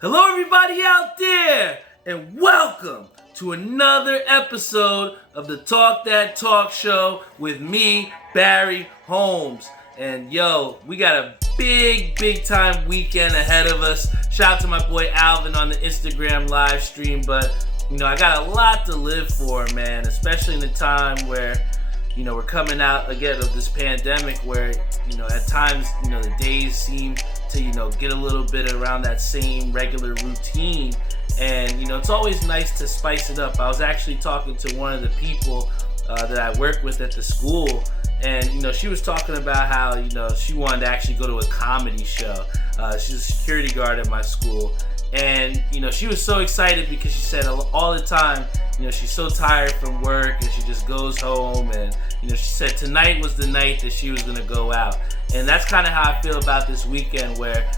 Hello everybody out there, and welcome to another episode of the Talk That Talk Show with me, Barry Holmes. And yo, we got a big time weekend ahead of us. Shout out to my boy Alvin on the Instagram live stream, but I got a lot to live for, man, especially in a time where we're coming out again of this pandemic where, at times, the days seem to, get a little bit around that same regular routine. And, it's always nice to spice it up. I was actually talking to one of the people that I work with at the school, and, she was talking about how, she wanted to actually go to a comedy show. She's a security guard at my school. And, she was so excited because she said all the time, she's so tired from work and she just goes home and, she said tonight was the night that she was going to go out. And that's kind of how I feel about this weekend where,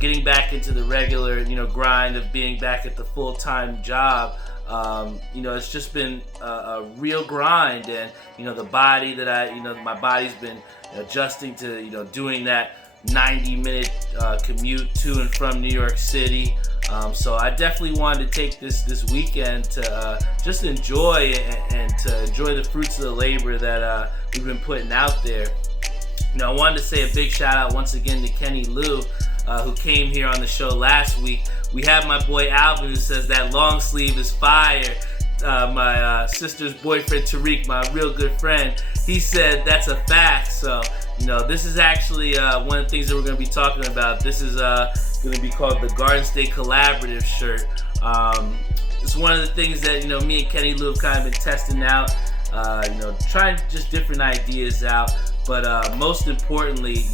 getting back into the regular, grind of being back at the full-time job. It's just been a real grind, and, the body that my body's been adjusting to, doing that 90-minute commute to and from New York City. So I definitely wanted to take this weekend to just enjoy and to enjoy the fruits of the labor that we've been putting out there. I wanted to say a big shout out once again to Kenny Lou, who came here on the show last week. We have my boy Alvin who says that long sleeve is fire. My sister's boyfriend Tariq, my real good friend, he said that's a fact. So, this is actually one of the things that we're going to be talking about. This is going to be called the Garden State Collaborative shirt. It's one of the things that, me and Kenny Lou have kind of been testing out, trying just different ideas out. But most importantly,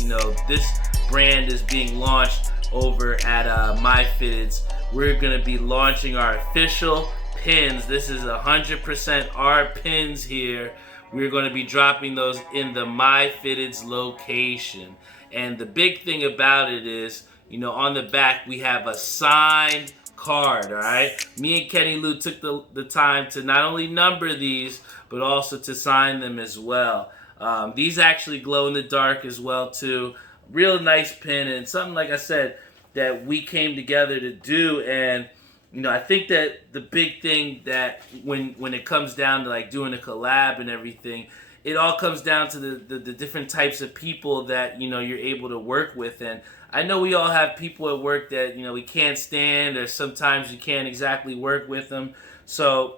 this brand is being launched over at MyFitteds. We're going to be launching our official pins. This is 100% our pins here. We're going to be dropping those in the MyFitteds location. And the big thing about it is, on the back we have a signed card, all right? Me and Kenny Lou took the time to not only number these, but also to sign them as well. These actually glow in the dark as well too. Real nice pin, and something, like I said, that we came together to do. And I think that the big thing that when it comes down to like doing a collab and everything, it all comes down to the different types of people that you're able to work with. And I know we all have people at work that we can't stand, or sometimes you can't exactly work with them. So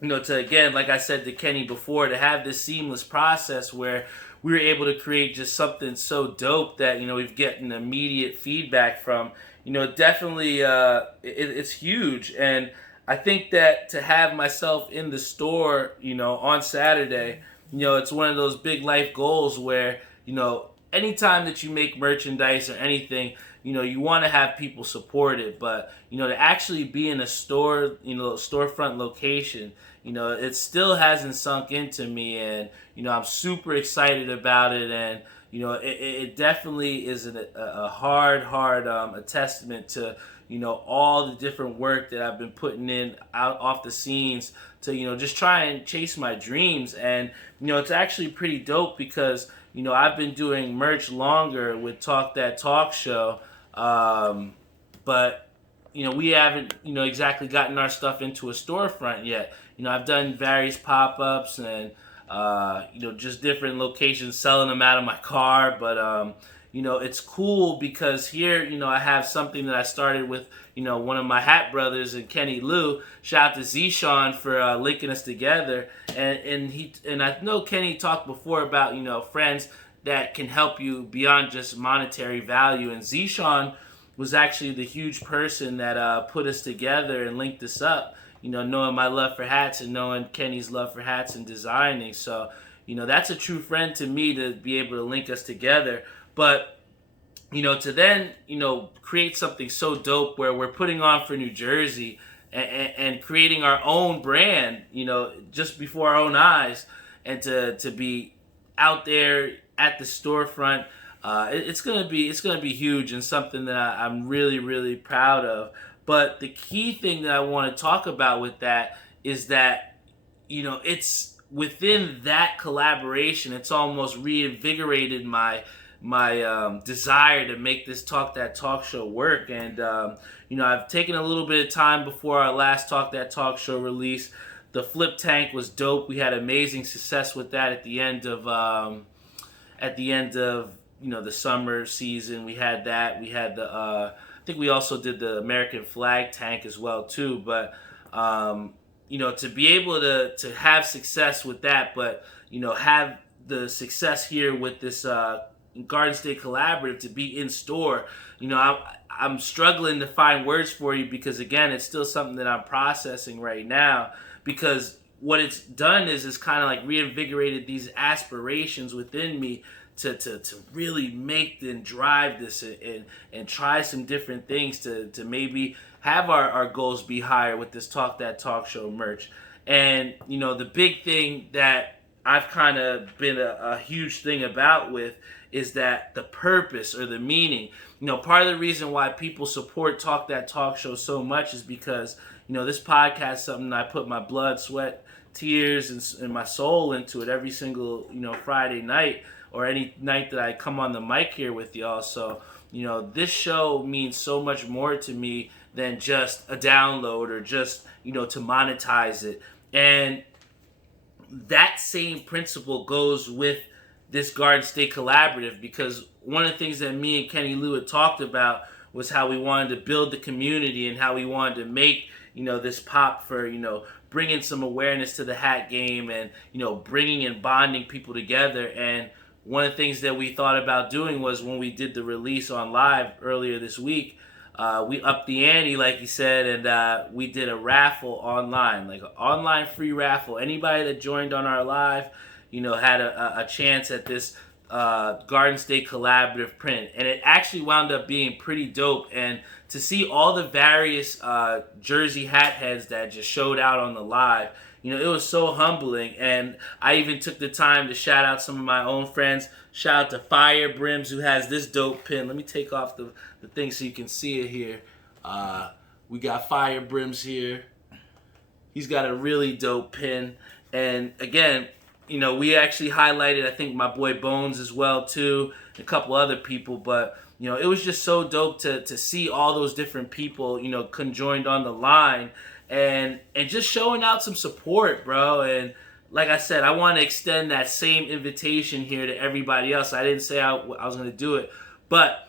to, again, like I said to Kenny before, to have this seamless process where we were able to create just something so dope that we've gotten immediate feedback from, definitely it's huge. And I think that to have myself in the store on Saturday, it's one of those big life goals where anytime that you make merchandise or anything, you want to have people support it. But to actually be in a store, storefront location, it still hasn't sunk into me. And I'm super excited about it. And it definitely is a hard a testament to all the different work that I've been putting in out off the scenes to just try and chase my dreams. And it's actually pretty dope because I've been doing merch longer with Talk That Talk Show, but we haven't exactly gotten our stuff into a storefront yet. I've done various pop-ups and just different locations, selling them out of my car. But it's cool because here I have something that I started with one of my hat brothers and Kenny Lou. Shout out to Zishan for linking us together. And I know Kenny talked before about friends that can help you beyond just monetary value. And Zishan was actually the huge person that put us together and linked us up. Knowing my love for hats and knowing Kenny's love for hats and designing. So, that's a true friend to me to be able to link us together. But, to then, create something so dope where we're putting on for New Jersey and creating our own brand, just before our own eyes, and to be out there at the storefront, it's gonna be huge and something that I'm really proud of. But the key thing that I want to talk about with that is that, it's within that collaboration, it's almost reinvigorated my desire to make this Talk That Talk show work. And I've taken a little bit of time before our last Talk That Talk show release. The flip tank was dope. We had amazing success with that at the end of the summer season. We had that. We had I think we also did the American flag tank as well too. But to be able to have success with that, but have the success here with this Garden State Collaborative to be in store. I'm struggling to find words for you because, again, it's still something that I'm processing right now, because what it's done is kind of like reinvigorated these aspirations within me to really make and drive this and try some different things to maybe have our goals be higher with this Talk That Talk show merch. And, the big thing that I've kind of been a huge thing about with is that the purpose or the meaning. Part of the reason why people support Talk That Talk show so much is because, this podcast is something I put my blood, sweat, tears, and my soul into it every single, Friday night or any night that I come on the mic here with y'all. So, this show means so much more to me than just a download or just, to monetize it. And that same principle goes with this Garden State Collaborative, because one of the things that me and Kenny Lou had talked about was how we wanted to build the community and how we wanted to make, this pop for, bringing some awareness to the hat game and, bringing and bonding people together. And one of the things that we thought about doing was when we did the release on live earlier this week, we upped the ante, like you said, and we did a raffle online, like an online free raffle. Anybody that joined on our live, had a chance at this Garden State Collaborative print. And it actually wound up being pretty dope. And to see all the various jersey hat heads that just showed out on the live, it was so humbling. And I even took the time to shout out some of my own friends. Shout out to Fire Brims, who has this dope pin. Let me take off the thing so you can see it here. We got Fire Brims here. He's got a really dope pin. And again, we actually highlighted, I think, my boy Bones as well too, and a couple other people. But it was just so dope to see all those different people, conjoined on the line, and just showing out some support, bro. And like I said, I want to extend that same invitation here to everybody else. I didn't say I was going to do it, but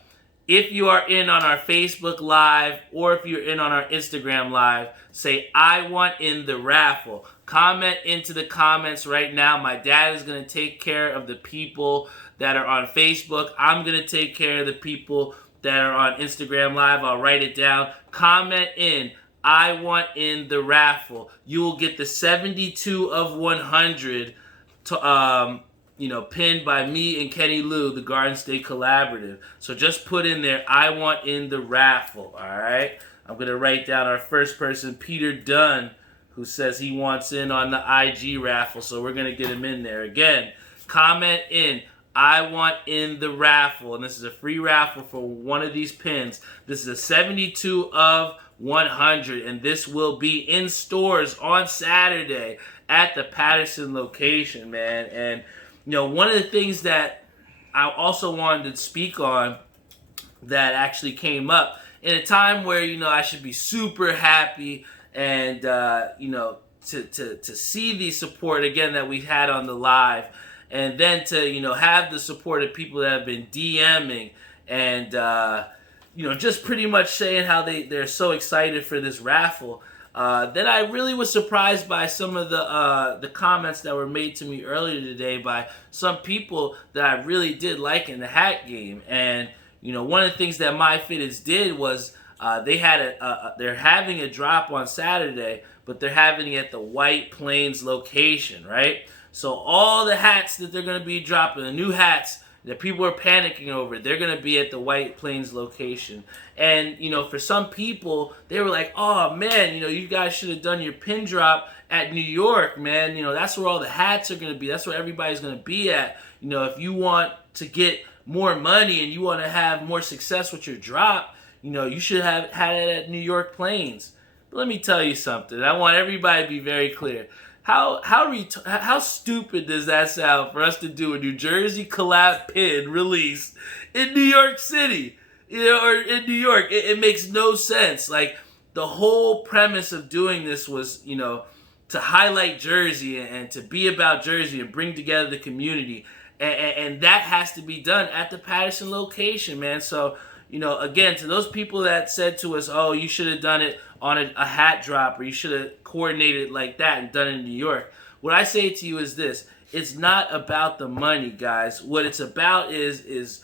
if you are in on our Facebook Live or if you're in on our Instagram Live, say, I want in the raffle. Comment into the comments right now. My dad is going to take care of the people that are on Facebook. I'm going to take care of the people that are on Instagram Live. I'll write it down. Comment in, I want in the raffle. You will get the 72 of 100 pinned by me and Kenny Lou, the Garden State Collaborative. So just put in there, I want in the raffle, all right? I'm going to write down our first person, Peter Dunn, who says he wants in on the IG raffle. So we're going to get him in there. Again, comment in, I want in the raffle. And this is a free raffle for one of these pins. This is a 72 of 100. And this will be in stores on Saturday at the Patterson location, man. And one of the things that I also wanted to speak on that actually came up in a time where, I should be super happy and, to see the support again that we had on the live, and then to, have the support of people that have been DMing and, just pretty much saying how they're so excited for this raffle. Then I really was surprised by some of the comments that were made to me earlier today by some people that I really did like in the hat game. And one of the things that My Fitteds did was they're having a drop on Saturday, but they're having it at the White Plains location, right? So all the hats that they're going to be dropping, the new hats that people are panicking over, they're going to be at the White Plains location. And, for some people, they were like, oh, man, you guys should have done your pin drop at New York, man. That's where all the hats are going to be. That's where everybody's going to be at. If you want to get more money and you want to have more success with your drop, you should have had it at New York Plains. But let me tell you something. I want everybody to be very clear. how stupid does that sound for us to do a New Jersey collab pin release in New York City, or in New York? It makes no sense. Like, the whole premise of doing this was, to highlight Jersey and to be about Jersey and bring together the community. And that has to be done at the Patterson location, man. So, again, to those people that said to us, oh, you should have done it on a hat drop, or you should have coordinated it like that and done it in New York. What I say to you is this: it's not about the money, guys. What it's about is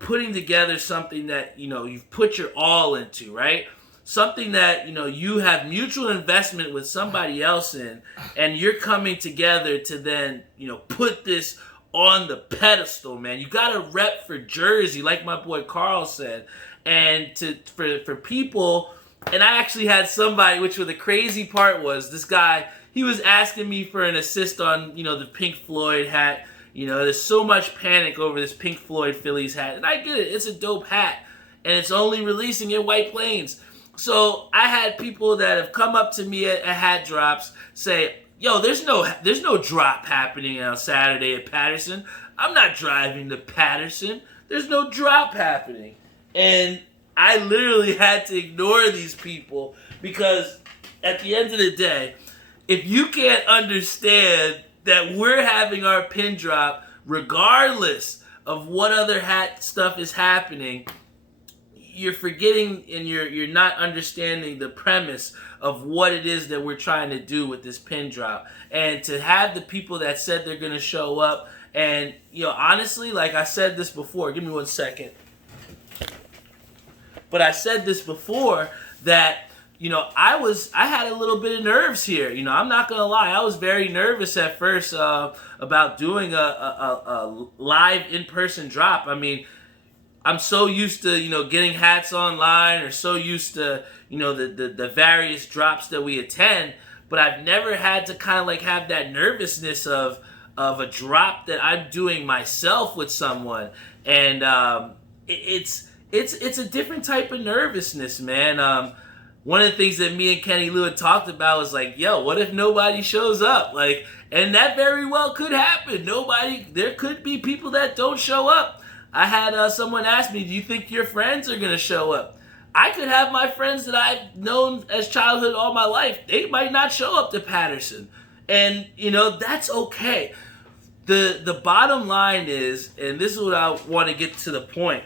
putting together something that, you've put your all into, right? Something that, you have mutual investment with somebody else in, and you're coming together to then, put this on the pedestal, man. You got to rep for Jersey, like my boy Carl said. And for people, and I actually had somebody, which the crazy part was, this guy, he was asking me for an assist on, the Pink Floyd hat. There's so much panic over this Pink Floyd Phillies hat. And I get it. It's a dope hat. And it's only releasing in White Plains. So I had people that have come up to me at hat drops say, yo, there's no drop happening on Saturday at Patterson. I'm not driving to Patterson. There's no drop happening. And I literally had to ignore these people, because at the end of the day, if you can't understand that we're having our pin drop regardless of what other hat stuff is happening, you're forgetting and you're not understanding the premise of what it is that we're trying to do with this pin drop. And to have the people that said they're going to show up, and honestly, like I said this before, give me 1 second. But I said this before that, I had a little bit of nerves here. I'm not going to lie. I was very nervous at first about doing a live in-person drop. I mean, I'm so used to, getting hats online, or so used to, the various drops that we attend, but I've never had to kind of like have that nervousness of a drop that I'm doing myself with someone. And it's a different type of nervousness, man. One of the things that me and Kenny Lou had talked about was like, yo, what if nobody shows up? Like, and that very well could happen. There could be people that don't show up. I had someone ask me, do you think your friends are going to show up? I could have my friends that I've known as childhood all my life. They might not show up to Patterson. And, that's okay. The bottom line is, and this is what I want to get to the point,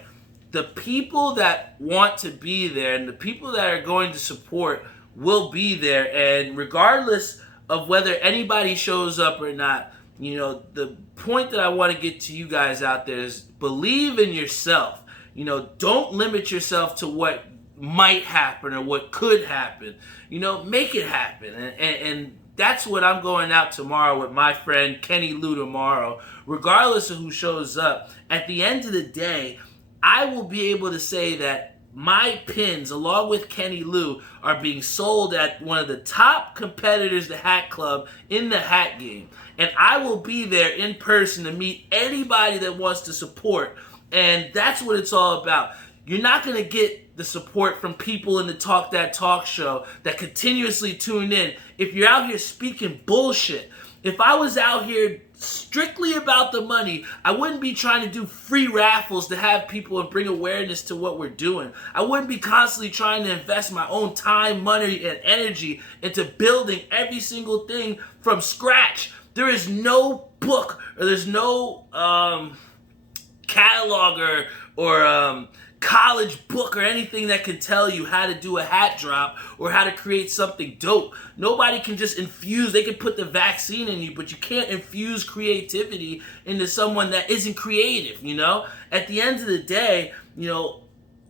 the people that want to be there and the people that are going to support will be there. And regardless of whether anybody shows up or not, the point that I want to get to you guys out there is believe in yourself. Don't limit yourself to what might happen or what could happen. Make it happen. And that's what I'm going out tomorrow with my friend Kenny Lou tomorrow. Regardless of who shows up, at the end of the day, I will be able to say that my pins, along with Kenny Lou, are being sold at one of the top competitors, the Hat Club, in the hat game. And I will be there in person to meet anybody that wants to support. And that's what it's all about. You're not going to get the support from people in the Talk That Talk show that continuously tune in if you're out here speaking bullshit. If I was out here strictly about the money, I wouldn't be trying to do free raffles to have people and bring awareness to what we're doing. I wouldn't be constantly trying to invest my own time, money, and energy into building every single thing from scratch. There is no book, or there's no catalog or college book or anything that can tell you how to do a hat drop or how to create something dope. Nobody can just infuse. They can put the vaccine in you, but you can't infuse creativity into someone that isn't creative. At the end of the day,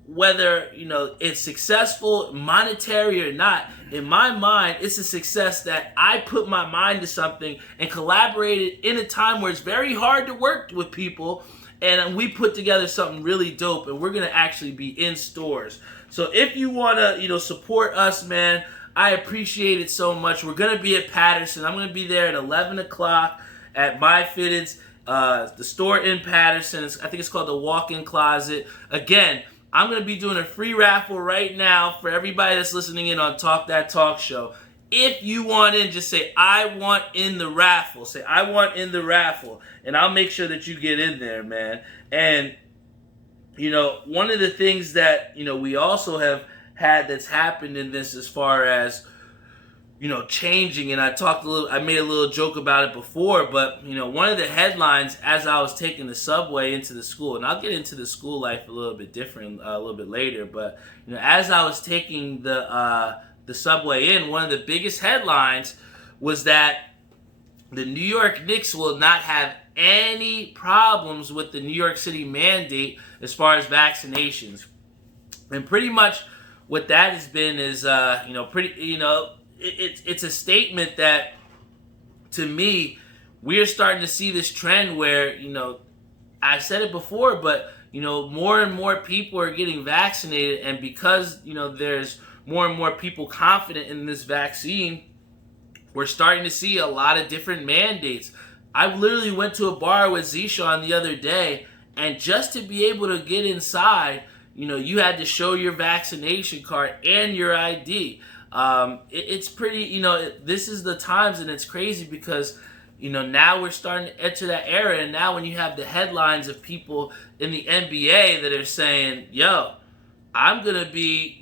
whether it's successful, monetary or not, in my mind, it's a success that I put my mind to something and collaborated in a time where it's very hard to work with people. And we put together something really dope, and we're going to actually be in stores. So if you want to, support us, man, I appreciate it so much. We're going to be at Patterson. I'm going to be there at 11 o'clock at My Fitteds, the store in Patterson. I think it's called the Walk-In Closet. Again, I'm going to be doing a free raffle right now for everybody that's listening in on Talk That Talk Show. if you want in, just say, I want in the raffle. Say, I want in the raffle. And I'll make sure that you get in there, man. And, one of the things that, we also have had that's happened in this as far as, changing, and I made a little joke about it before, but, one of the headlines as I was taking the subway into the school, and I'll get into the school life a little bit different a little bit later, but, as I was taking the subway in, one of the biggest headlines was that the New York Knicks will not have any problems with the New York City mandate as far as vaccinations. And pretty much what that has been is, it's a statement that, to me, we're starting to see this trend where, I said it before, but, more and more people are getting vaccinated, and because, there's more and more people confident in this vaccine, we're starting to see a lot of different mandates. I literally went to a bar with Zishan the other day, and just to be able to get inside, you had to show your vaccination card and your ID. It's pretty, this is the times, and it's crazy because, now we're starting to enter that era, and now when you have the headlines of people in the NBA that are saying, yo, I'm going to be,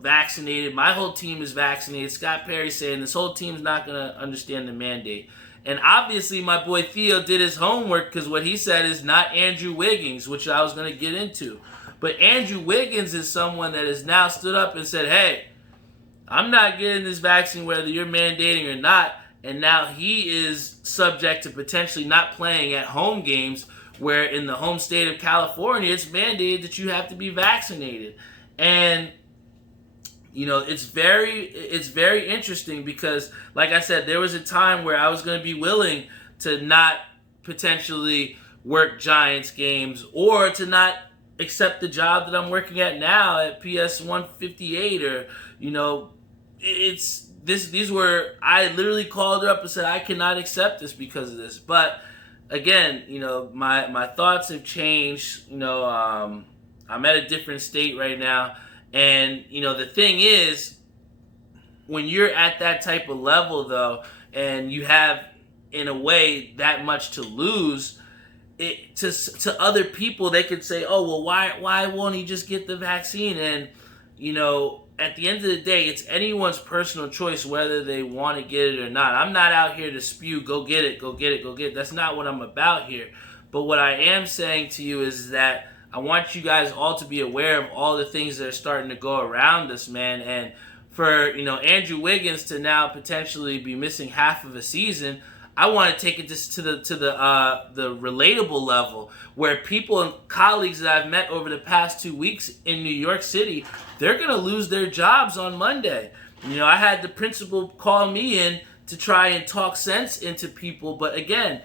vaccinated, my whole team is vaccinated, Scott Perry saying this whole team's not going to understand the mandate. And obviously my boy Theo did his homework, because what he said is not Andrew Wiggins, which I was going to get into. But Andrew Wiggins is someone that has now stood up and said, hey, I'm not getting this vaccine whether you're mandating or not. And now he is subject to potentially not playing at home games, where in the home state of California, it's mandated that you have to be vaccinated. And, it's very interesting because, like I said, there was a time where I was going to be willing to not potentially work Giants games, or to not accept the job that I'm working at now at PS 158, or, these were, I literally called her up and said, I cannot accept this because of this. But again, my thoughts have changed. I'm at a different state right now. And, the thing is, when you're at that type of level, though, and you have, in a way, that much to lose, to other people, they could say, oh, well, why won't he just get the vaccine? And, at the end of the day, it's anyone's personal choice whether they want to get it or not. I'm not out here to spew, go get it, go get it, go get it. That's not what I'm about here. But what I am saying to you is that I want you guys all to be aware of all the things that are starting to go around us, man. And for, Andrew Wiggins to now potentially be missing half of a season, I want to take it just to the relatable level, where people and colleagues that I've met over the past 2 weeks in New York City, they're going to lose their jobs on Monday. I had the principal call me in to try and talk sense into people, but again,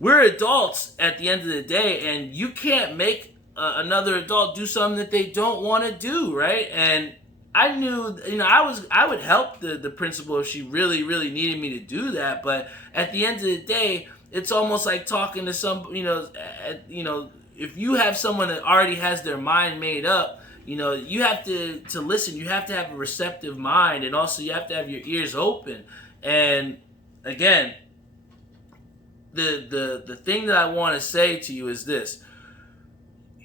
we're adults at the end of the day, and you can't make another adult do something that they don't want to do, right? And I knew, I would help the principal if she really, really needed me to do that. But at the end of the day, it's almost like talking to some, if you have someone that already has their mind made up, you have to listen. You have to have a receptive mind, and also you have to have your ears open. And again, the thing that I want to say to you is this.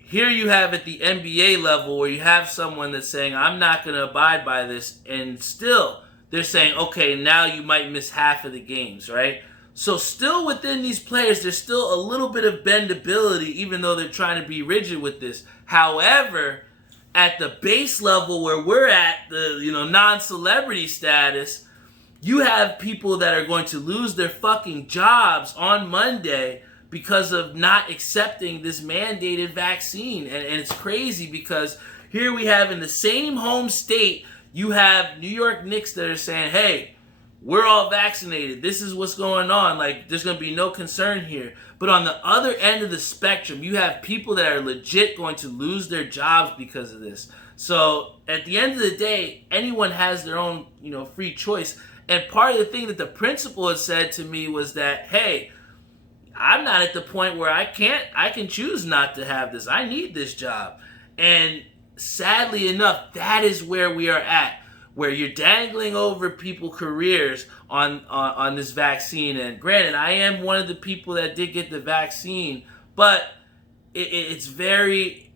Here you have at the NBA level where you have someone that's saying, I'm not going to abide by this, and still they're saying, okay, now you might miss half of the games, right? So still within these players, there's still a little bit of bendability, even though they're trying to be rigid with this. However, at the base level where we're at, the non-celebrity status, you have people that are going to lose their fucking jobs on Monday because of not accepting this mandated vaccine. And it's crazy because here we have in the same home state, you have New York Knicks that are saying, hey, we're all vaccinated. This is what's going on. Like, there's going to be no concern here. But on the other end of the spectrum, you have people that are legit going to lose their jobs because of this. So at the end of the day, anyone has their own, free choice. And part of the thing that the principal had said to me was that, hey, I'm not at the point where I can choose not to have this. I need this job. And sadly enough, that is where we are at. where you're dangling over people careers on this vaccine. And granted, I am one of the people that did get the vaccine, but it's very,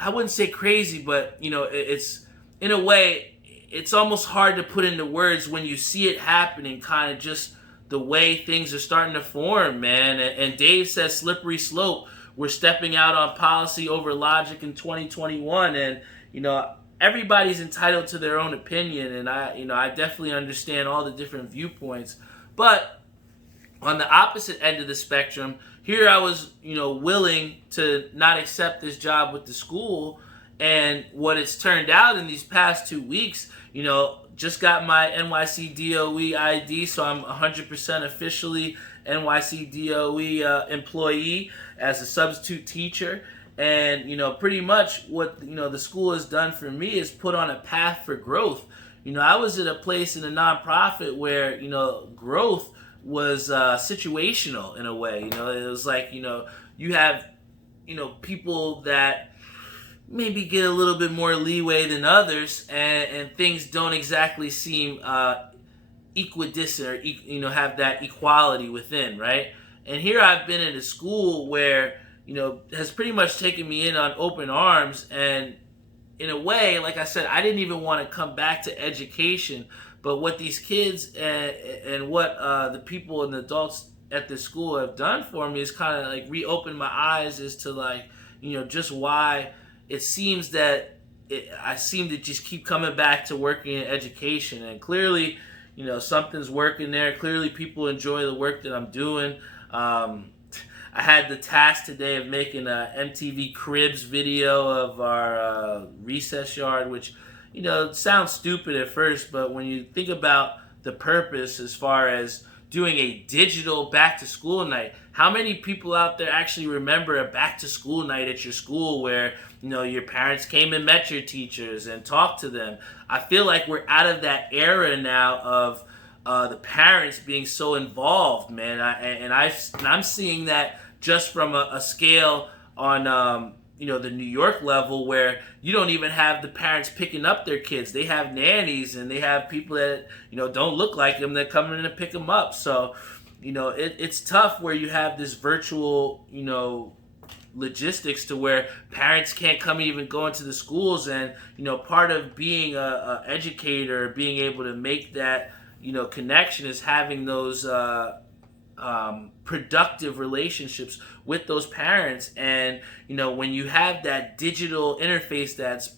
I wouldn't say crazy, but it's, in a way, it's almost hard to put into words when you see it happening, kind of just the way things are starting to form, man. And Dave says slippery slope. We're stepping out on policy over logic in 2021, and everybody's entitled to their own opinion, and I definitely understand all the different viewpoints. But on the opposite end of the spectrum, here I was, willing to not accept this job with the school, and what it's turned out in these past 2 weeks, just got my NYC DOE ID, so I'm 100% officially NYC DOE employee as a substitute teacher. And pretty much what the school has done for me is put on a path for growth. I was at a place in a nonprofit where growth was situational in a way. It was like you have people that maybe get a little bit more leeway than others, and things don't exactly seem equidistant or have that equality within, right? And here I've been in a school where has pretty much taken me in on open arms, and in a way, like I said, I didn't even want to come back to education, but what these kids and what the people and the adults at this school have done for me is kind of like reopened my eyes as to just why it seems that I seem to just keep coming back to working in education. And clearly, something's working there. Clearly people enjoy the work that I'm doing. I had the task today of making a MTV Cribs video of our recess yard, which, sounds stupid at first, but when you think about the purpose as far as doing a digital back to school night, how many people out there actually remember a back to school night at your school where your parents came and met your teachers and talked to them? I feel like we're out of that era now of the parents being so involved, man. I'm seeing that just from a scale on the New York level, where you don't even have the parents picking up their kids. They have nannies, and they have people that don't look like them that come in and pick them up. So it's tough where you have this virtual logistics to where parents can't come even go into the schools. And part of being a educator, being able to make that connection, is having those productive relationships with those parents. And when you have that digital interface that's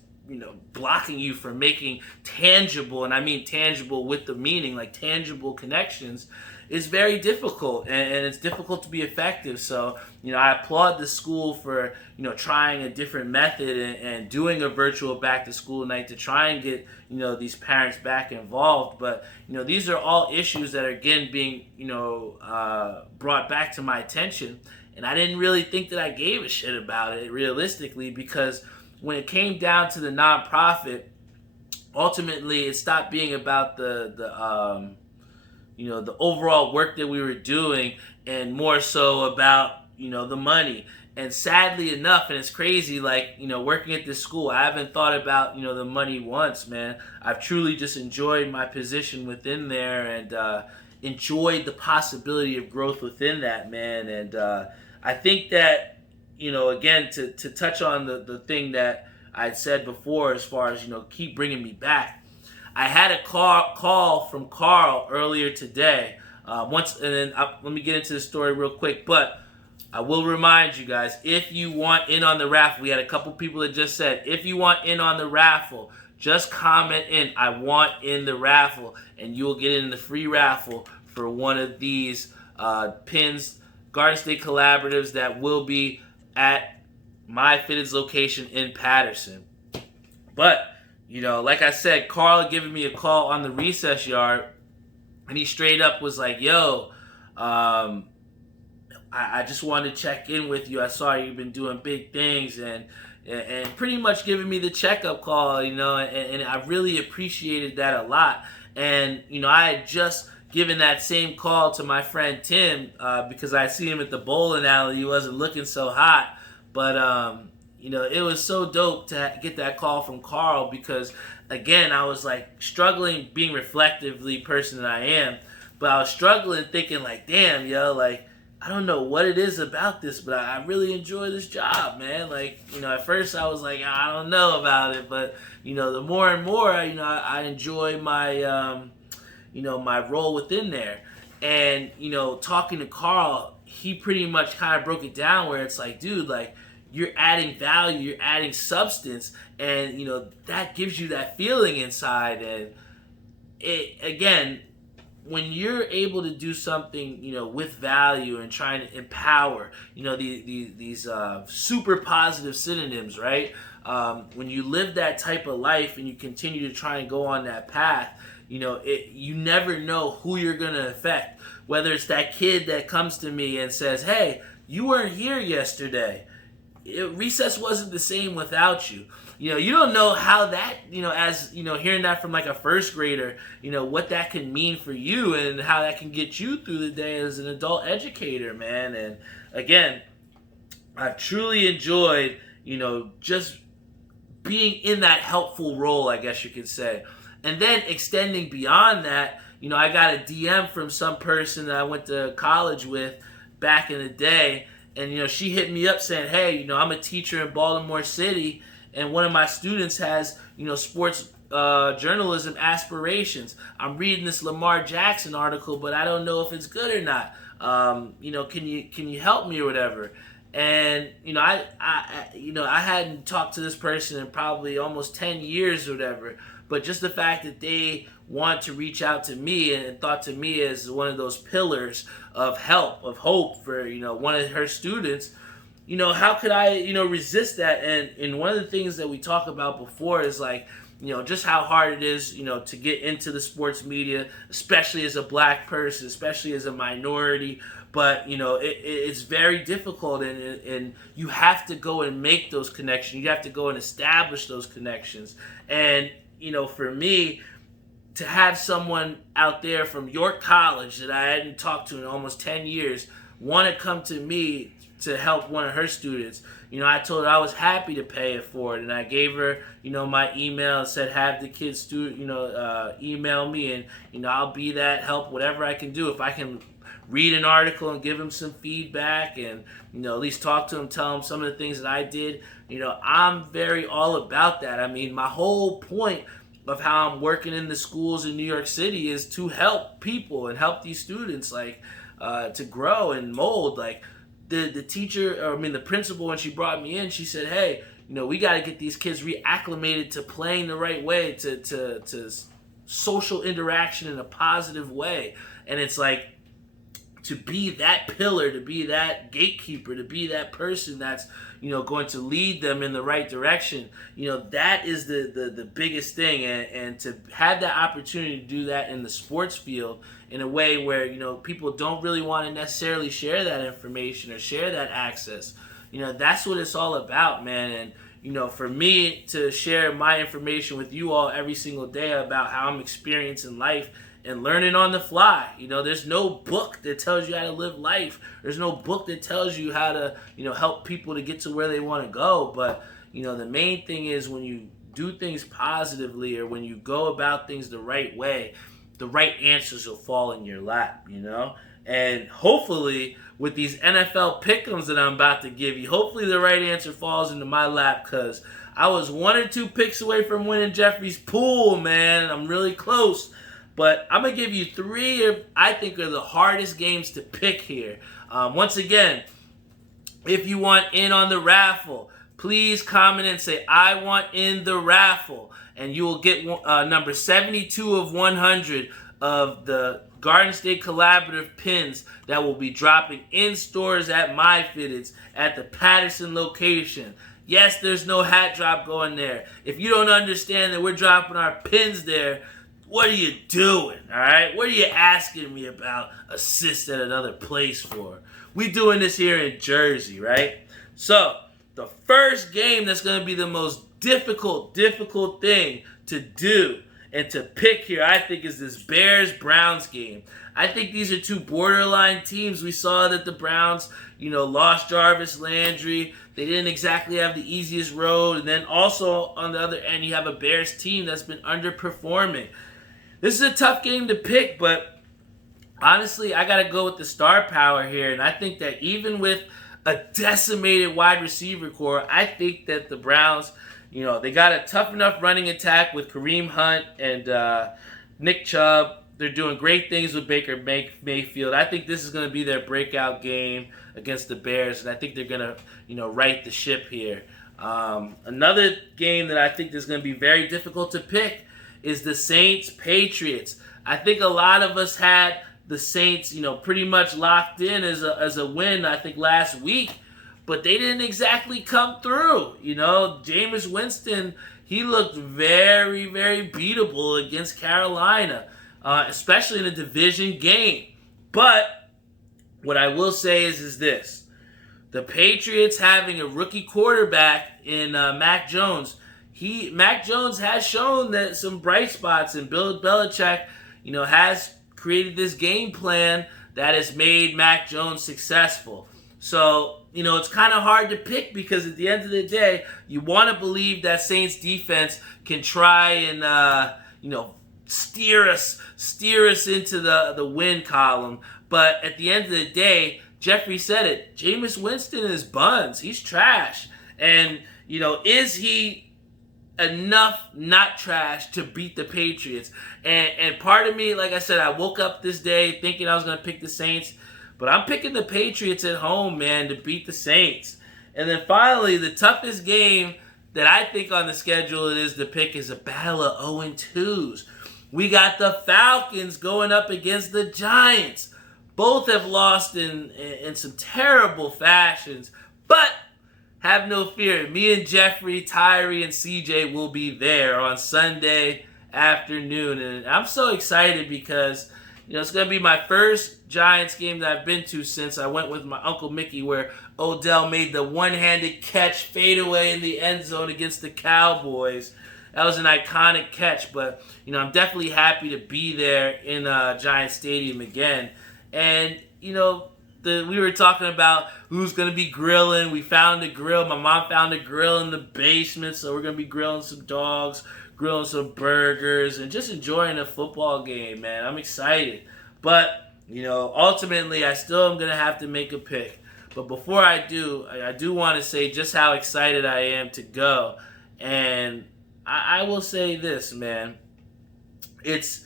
blocking you from making tangible, and I mean tangible with the meaning, like tangible connections, is very difficult, and it's difficult to be effective. So I applaud the school for trying a different method and doing a virtual back to school night to try and get these parents back involved. But these are all issues that are again being brought back to my attention, and I didn't really think that I gave a shit about it realistically, because when it came down to the nonprofit, ultimately it stopped being about the overall work that we were doing, and more so about the money. And sadly enough, and it's crazy, working at this school, I haven't thought about the money once, man. I've truly just enjoyed my position within there, and enjoyed the possibility of growth within that, man. And I think that again, to touch on the thing that I'd said before, as far as keep bringing me back, I had a call from Carl earlier today. Let me get into the story real quick, but I will remind you guys, if you want in on the raffle, we had a couple people that just said, if you want in on the raffle, just comment in, I want in the raffle, and you'll get in the free raffle for one of these pins, Garden State Collaboratives, that will be at my Fitteds location in Patterson. But like I said, Carl had given me a call on the recess yard, and he straight up was like, yo, I just wanted to check in with you. I saw you've been doing big things, and pretty much giving me the checkup call, and I really appreciated that a lot. And, I had just given that same call to my friend Tim, because I seen him at the bowling alley. He wasn't looking so hot. But, it was so dope to get that call from Carl because, again, I was like struggling being reflectively person that I am, but I was struggling thinking like, damn, like, I don't know what it is about this, but I really enjoy this job, man. Like, at first I was like, I don't know about it, but, the more and more, I enjoy my, my role within there. And, talking to Carl, he pretty much kind of broke it down where it's like, dude, like, you're adding value, you're adding substance, and, that gives you that feeling inside. And it, again, when you're able to do something, with value and trying to empower, these super positive synonyms, right? When you live that type of life and you continue to try and go on that path, you never know who you're going to affect. Whether it's that kid that comes to me and says, hey, you weren't here yesterday. Recess wasn't the same without you. You don't know how that, as, hearing that from like a first grader, what that can mean for you and how that can get you through the day as an adult educator, man. And again, I've truly enjoyed, just being in that helpful role, I guess you could say. And then extending beyond that, I got a DM from some person that I went to college with back in the day. And, she hit me up saying, hey, I'm a teacher in Baltimore City, and one of my students has, sports journalism aspirations. I'm reading this Lamar Jackson article, but I don't know if it's good or not. Can you help me or whatever? And, I hadn't talked to this person in probably almost 10 years or whatever. But just the fact that they want to reach out to me and thought to me as one of those pillars of help, of hope for, one of her students, how could I, resist that? And one of the things that we talk about before is like, just how hard it is, to get into the sports media, especially as a black person, especially as a minority. But, it's very difficult, and you have to go and make those connections. You have to go and establish those connections. And, for me, to have someone out there from York College that I hadn't talked to in almost 10 years want to come to me to help one of her students, I told her I was happy to pay it forward. And I gave her, my email and said, have the kids email me, and, I'll be that help, whatever I can do. If I can read an article and give them some feedback and, at least talk to them, tell them some of the things that I did, I'm very all about that. I mean, my whole point of how I'm working in the schools in New York City is to help people and help these students, like, to grow and mold. Like, the teacher, the principal, when she brought me in, she said, hey, we got to get these kids reacclimated to playing the right way, to social interaction in a positive way. And it's like, to be that pillar, to be that gatekeeper, to be that person that's, going to lead them in the right direction, that is the biggest thing. And to have that opportunity to do that in the sports field in a way where, people don't really want to necessarily share that information or share that access, that's what it's all about, man. And, for me to share my information with you all every single day about how I'm experiencing life and learning on the fly. There's no book that tells you how to live life. There's no book that tells you how to, help people to get to where they want to go. But, the main thing is when you do things positively or when you go about things the right way, the right answers will fall in your lap, And hopefully with these NFL pick'ems that I'm about to give you, hopefully the right answer falls into my lap, because I was 1 or 2 picks away from winning Jeffrey's pool, man. I'm really close. But I'm going to give you 3 I think are the hardest games to pick here. Once again, if you want in on the raffle, please comment and say, I want in the raffle. And you will get number 72 of 100 of the Garden State Collaborative pins that will be dropping in stores at My Fitteds at the Patterson location. Yes, there's no hat drop going there. If you don't understand that we're dropping our pins there, what are you doing, all right? What are you asking me about assist at another place for? We doing this here in Jersey, right? So, the first game that's going to be the most difficult thing to do And to pick here, I think, is this Bears-Browns game. I think these are two borderline teams. We saw that the Browns, lost Jarvis Landry. They didn't exactly have the easiest road. And then also, on the other end, you have a Bears team that's been underperforming. This is a tough game to pick, but honestly, I got to go with the star power here. And I think that even with a decimated wide receiver core, I think that the Browns, they got a tough enough running attack with Kareem Hunt and Nick Chubb. They're doing great things with Baker Mayfield. I think this is going to be their breakout game against the Bears, and I think they're going to, right the ship here. Another game that I think is going to be very difficult to pick is the Saints-Patriots. I think a lot of us had the Saints, pretty much locked in as a win, I think, last week. But they didn't exactly come through. Jameis Winston, he looked very, very beatable against Carolina, especially in a division game. But what I will say is this. The Patriots having a rookie quarterback in Mac Jones, Mac Jones has shown that some bright spots, and Bill Belichick, has created this game plan that has made Mac Jones successful. So, it's kind of hard to pick because at the end of the day, you want to believe that Saints defense can try and, steer us into the win column. But at the end of the day, Jeffrey said it, Jameis Winston is buns. He's trash. And, is he enough not trash to beat the Patriots? And part of me, like I said, I woke up this day thinking I was going to pick the Saints. But I'm picking the Patriots at home, man, to beat the Saints. And then finally, the toughest game that I think on the schedule it is to pick is a battle of 0-2s. We got the Falcons going up against the Giants. Both have lost in some terrible fashions. But have no fear. Me and Jeffrey, Tyree, and CJ will be there on Sunday afternoon. And I'm so excited because it's going to be my first Giants game that I've been to since I went with my Uncle Mickey, where Odell made the one-handed catch fadeaway in the end zone against the Cowboys. That was an iconic catch, but I'm definitely happy to be there in Giants Stadium again. And we were talking about who's going to be grilling. We found a grill. My mom found a grill in the basement, so we're going to be grilling some dogs, grilling some burgers, and just enjoying a football game, man. I'm excited. But, ultimately, I still am going to have to make a pick. But before I do want to say just how excited I am to go. And I will say this, man. It's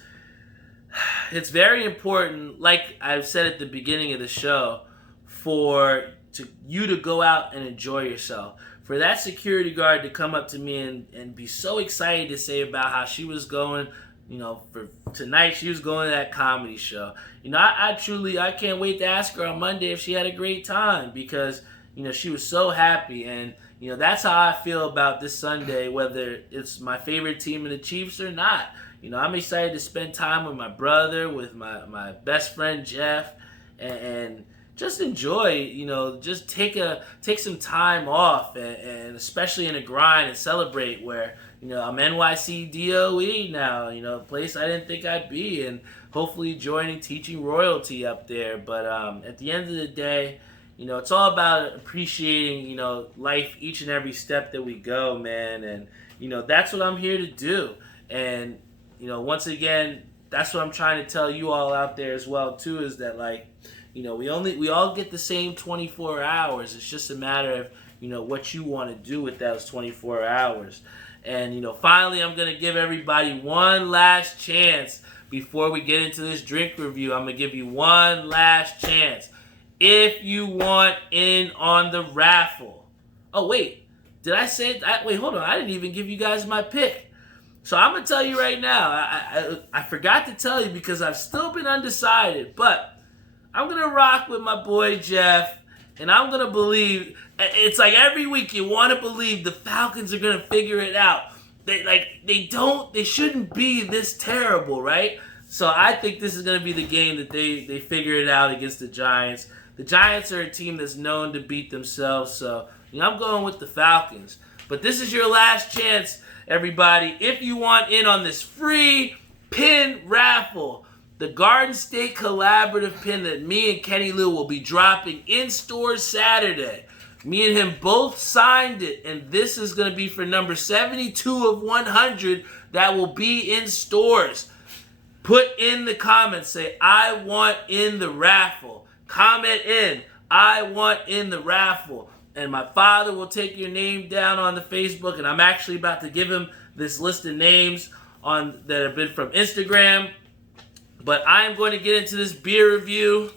very important, like I've said at the beginning of the show, for you to go out and enjoy yourself. For that security guard to come up to me and be so excited to say about how she was going, for tonight she was going to that comedy show. I can't wait to ask her on Monday if she had a great time because, she was so happy. And, that's how I feel about this Sunday, whether it's my favorite team in the Chiefs or not. I'm excited to spend time with my brother, with my best friend Jeff, and just enjoy, just take some time off, and especially in a grind, and celebrate where, I'm NYC DOE now, a place I didn't think I'd be, and hopefully joining teaching royalty up there. But at the end of the day, it's all about appreciating, life each and every step that we go, man. And, that's what I'm here to do. And, once again, that's what I'm trying to tell you all out there as well, too, is that, we all get the same 24 hours. It's just a matter of, what you want to do with those 24 hours. And, finally, I'm going to give everybody one last chance before we get into this drink review. I'm going to give you one last chance. If you want in on the raffle. Oh, wait. Did I say that? Wait, hold on. I didn't even give you guys my pick. So I'm going to tell you right now. I forgot to tell you because I've still been undecided. But I'm going to rock with my boy Jeff. And I'm going to believe. It's like every week you want to believe the Falcons are going to figure it out. They shouldn't be this terrible, right? So I think this is going to be the game that they figure it out against the Giants. The Giants are a team that's known to beat themselves, so I'm going with the Falcons. But this is your last chance everybody, if you want in on this free pin raffle, the Garden State Collaborative pin that me and Kenny Lou will be dropping in stores Saturday. Me and him both signed it, and this is going to be for number 72 of 100 that will be in stores. Put in the comments, say, I want in the raffle. Comment in, I want in the raffle. And my father will take your name down on the Facebook, and I'm actually about to give him this list of names that have been from Instagram. But I'm going to get into this beer review.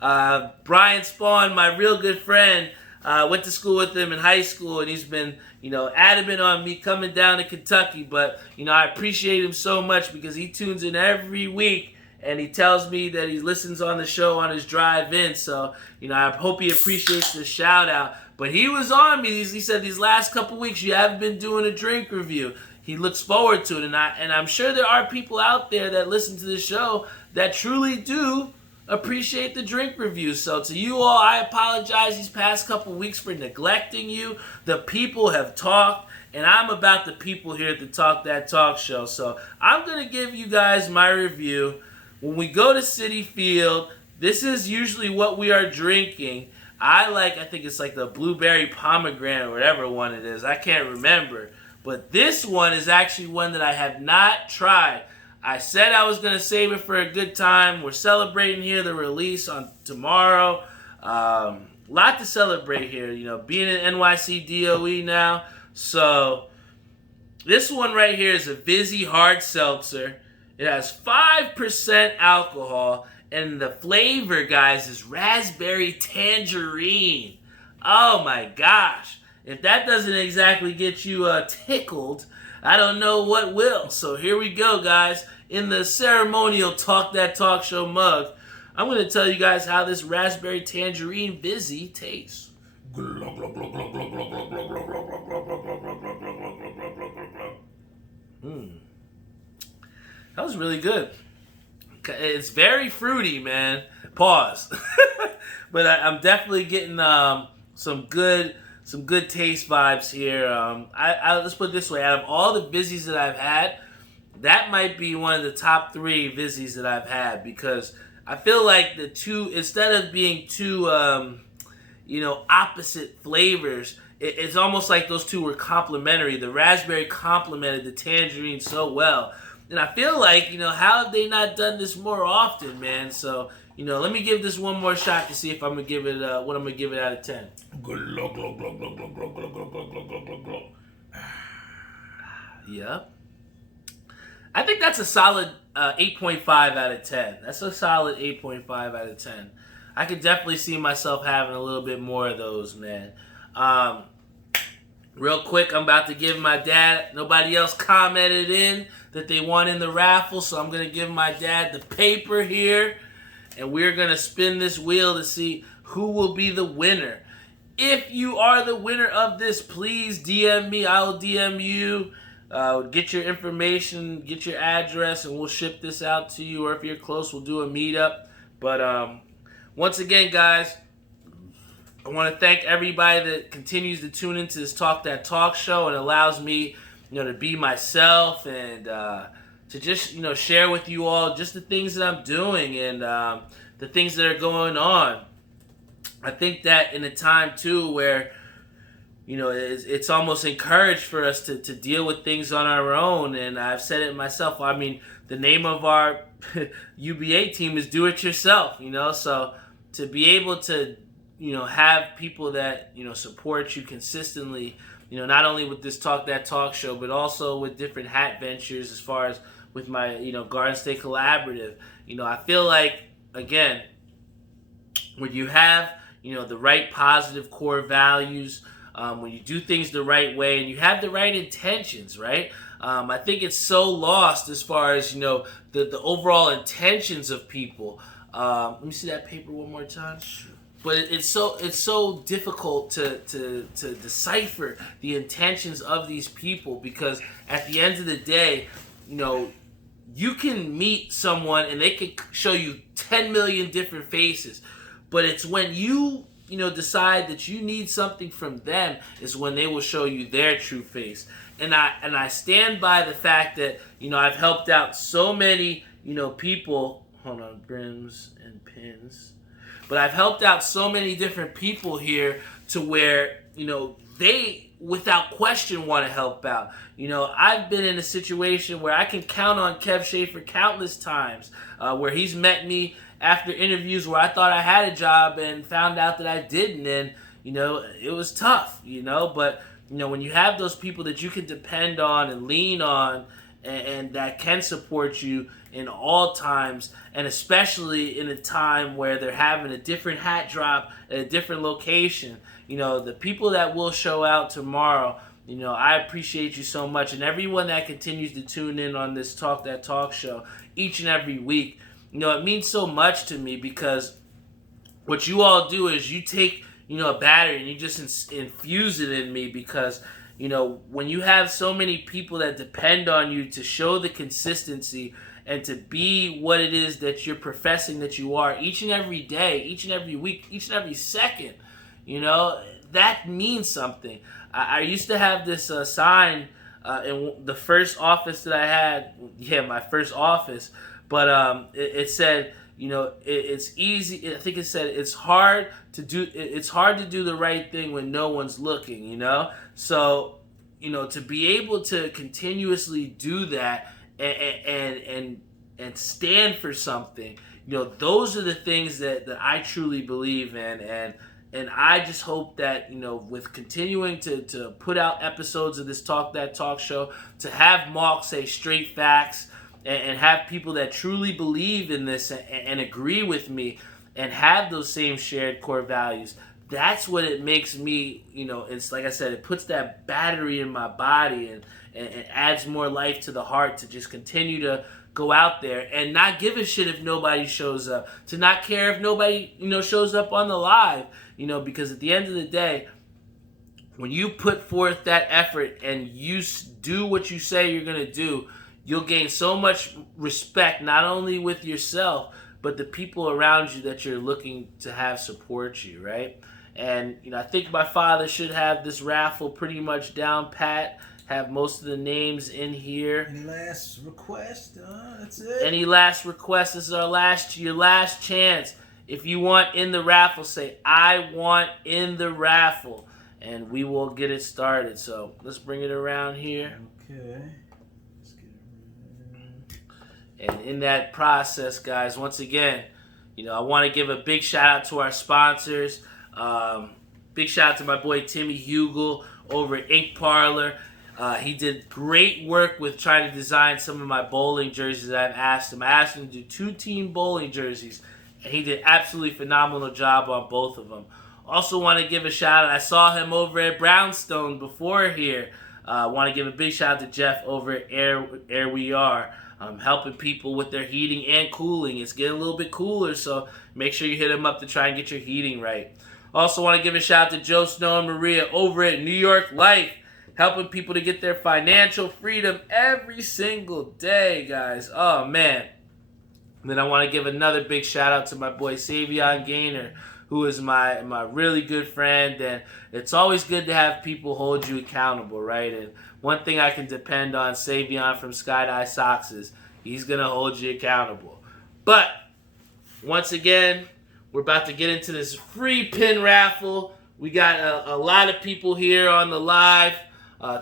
Brian Spawn, my real good friend, went to school with him in high school, and he's been, adamant on me coming down to Kentucky. But, I appreciate him so much because he tunes in every week, and he tells me that he listens on the show on his drive in. So, I hope he appreciates the shout out. But he was on me. He said these last couple weeks you haven't been doing a drink review. He looks forward to it, and I'm sure there are people out there that listen to this show that truly do appreciate the drink review. So to you all, I apologize these past couple weeks for neglecting you. The people have talked, and I'm about the people here at the Talk That Talk show. So I'm going to give you guys my review. When we go to Citi Field, this is usually what we are drinking. I think it's like the blueberry pomegranate or whatever one it is. I can't remember. But this one is actually one that I have not tried. I said I was going to save it for a good time. We're celebrating here the release on tomorrow. Lot to celebrate here, being an NYC DOE now. So this one right here is a Vizzy Hard Seltzer. It has 5% alcohol, and the flavor, guys, is raspberry tangerine. Oh my gosh. If that doesn't exactly get you tickled, I don't know what will. So here we go, guys. In the ceremonial Talk That Talk show mug, I'm going to tell you guys how this raspberry tangerine Vizzy tastes. That was really good. It's very fruity, man. Pause. But I'm definitely getting some good taste vibes here. Let's put it this way. Out of all the Vizzies that I've had, that might be one of the top 3 Vizzies that I've had, because I feel like the two, instead of being two, opposite flavors, it's almost like those two were complementary. The raspberry complemented the tangerine so well. And I feel like, how have they not done this more often, man? So, let me give this one more shot to see if I'm going to give it, what I'm going to give it out of 10. Yep. I think that's a solid 8.5 out of 10. That's a solid 8.5 out of 10. I could definitely see myself having a little bit more of those, man. Real quick, I'm about to give my dad, nobody else commented in that they want in the raffle, so I'm going to give my dad the paper here, and we're going to spin this wheel to see who will be the winner. If you are the winner of this, please DM me. I'll DM you. Get your information, get your address, and we'll ship this out to you. Or if you're close, we'll do a meetup. But once again, guys, I want to thank everybody that continues to tune into this Talk That Talk show and allows me, to be myself and to just, share with you all just the things that I'm doing and the things that are going on. I think that in a time, too, where, it's almost encouraged for us to deal with things on our own. And I've said it myself. I mean, the name of our UBA team is Do It Yourself, So to be able to, have people that, support you consistently, not only with this Talk That Talk show, but also with different hat ventures as far as with my, Garden State Collaborative. I feel like, again, when you have, the right positive core values, when you do things the right way and you have the right intentions, right? I think it's so lost as far as, the overall intentions of people. Let me see that paper one more time. But it's so difficult to decipher the intentions of these people, because at the end of the day, you can meet someone and they can show you 10 million different faces, but it's when you decide that you need something from them is when they will show you their true face. I stand by the fact that, I've helped out so many, people. Hold on, brims and pins. But I've helped out so many different people here to where, they without question want to help out. I've been in a situation where I can count on Kev Schaefer countless times, where he's met me after interviews where I thought I had a job and found out that I didn't, and it was tough, but when you have those people that you can depend on and lean on, and that can support you in all times, and especially in a time where they're having a different hat drop at a different location, the people that will show out tomorrow, I appreciate you so much, and everyone that continues to tune in on this Talk That Talk show each and every week, it means so much to me, because what you all do is you take, a battery and you just infuse it in me, because, when you have so many people that depend on you to show the consistency and to be what it is that you're professing that you are each and every day, each and every week, each and every second, that means something. I used to have this sign in the first office that I had, my first office, but it said, it's easy. I think it said it's hard to do the right thing when no one's looking. So to be able to continuously do that and stand for something, those are the things that I truly believe in, and I just hope that, with continuing to put out episodes of this Talk That Talk show, to have Mark say straight facts, and have people that truly believe in this and agree with me and have those same shared core values, that's what it makes me, it's like I said, it puts that battery in my body and adds more life to the heart to just continue to go out there and not give a shit if nobody shows up, to not care if nobody, shows up on the live, because at the end of the day, when you put forth that effort and you do what you say you're going to do, you'll gain so much respect, not only with yourself, but the people around you that you're looking to have support you, right? And, I think my father should have this raffle pretty much down pat, have most of the names in here. Any last request? That's it. Any last requests? This is your last chance. If you want in the raffle, say, I want in the raffle, and we will get it started. So let's bring it around here. Okay. And in that process, guys, once again, I want to give a big shout out to our sponsors. Big shout out to my boy Timmy Hugel over at Ink Parlor. He did great work with trying to design some of my bowling jerseys that I've asked him. I asked him to do 2 team bowling jerseys, and he did absolutely phenomenal job on both of them. Also want to give a shout out. I saw him over at Brownstone before here. Want to give a big shout out to Jeff over at Air We Are. Helping people with their heating and cooling. It's getting a little bit cooler, so make sure you hit them up to try and get your heating right. Also want to give a shout out to Joe Snow and Maria over at New York Life, helping people to get their financial freedom every single day, guys. Oh, man. And then I want to give another big shout out to my boy Savion Gaynor, who is my really good friend, and it's always good to have people hold you accountable, right? And one thing I can depend on Savion from Sky-Dye Socks is he's going to hold you accountable. But once again, we're about to get into this free pin raffle. We got a lot of people here on the live.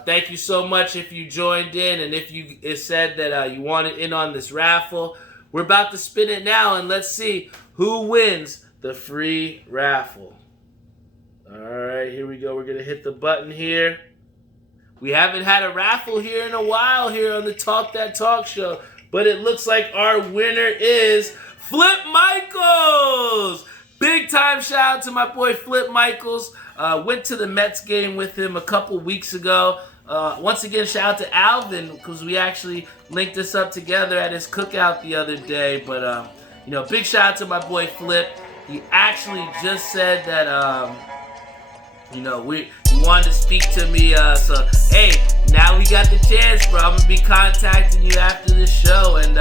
Thank you so much if you joined in, and if you said that you wanted in on this raffle. We're about to spin it now, and let's see who wins the free raffle. All right, here we go. We're going to hit the button here. We haven't had a raffle here in a while here on the Talk That Talk show, but it looks like our winner is Flip Michaels. Big time shout out to my boy Flip Michaels. Went to the Mets game with him a couple weeks ago. Once again, shout out to Alvin, because we actually linked this up together at his cookout the other day. But, big shout out to my boy Flip. He actually just said that, he wanted to speak to me. So, hey, now we got the chance, bro. I'm going to be contacting you after this show, and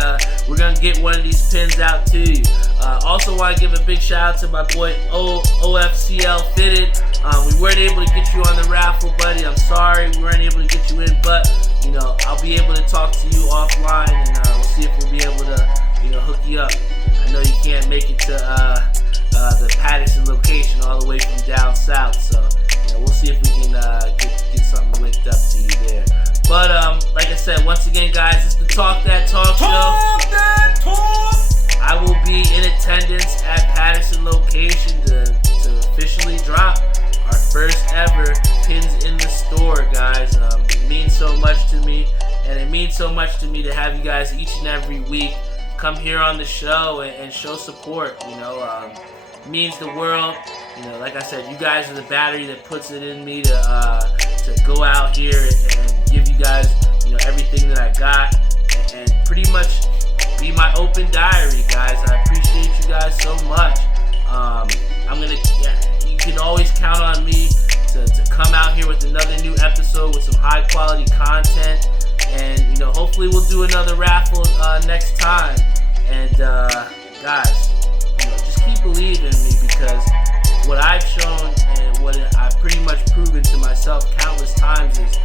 we're going to get one of these pins out to you. Also want to give a big shout out to my boy OFCL Fitted. We weren't able to get you on the raffle, buddy. I'm sorry we weren't able to get you in, but I'll be able to talk to you offline, and we'll see if we'll be able to hook you up. I know you can't make it to the Patterson location all the way from down south, so we'll see if we can get something linked up to you there. But like I said, once again, guys, it's the Talk That Talk show. Talk that talk. I will be in attendance at Patterson location to officially drop our first ever pins in the store, guys. It means so much to me, and it means so much to me to have you guys each and every week come here on the show and show support. It means the world. Like I said, you guys are the battery that puts it in me to go out here and give you guys everything that I got, and pretty much be my open diary, guys. I appreciate you guys so much. You can always count on me to come out here with another new episode with some high quality content, and hopefully we'll do another raffle next time. And guys, just keep believing in me, because what I've shown and what I've pretty much proven to myself countless times is,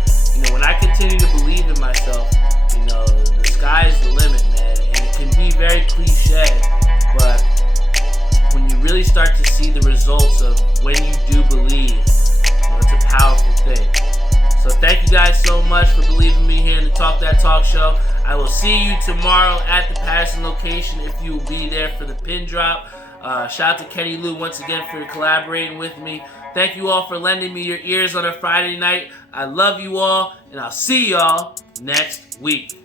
when I continue to believe in myself, the sky is the limit, man. And it can be very cliche, but when you really start to see the results of when you do believe, it's a powerful thing. So thank you guys so much for believing in me here in the Talk That Talk show. I will see you tomorrow at the Patterson location if you will be there for the pin drop. Shout out to Kenny Lou once again for collaborating with me. Thank you all for lending me your ears on a Friday night. I love you all, and I'll see y'all next week.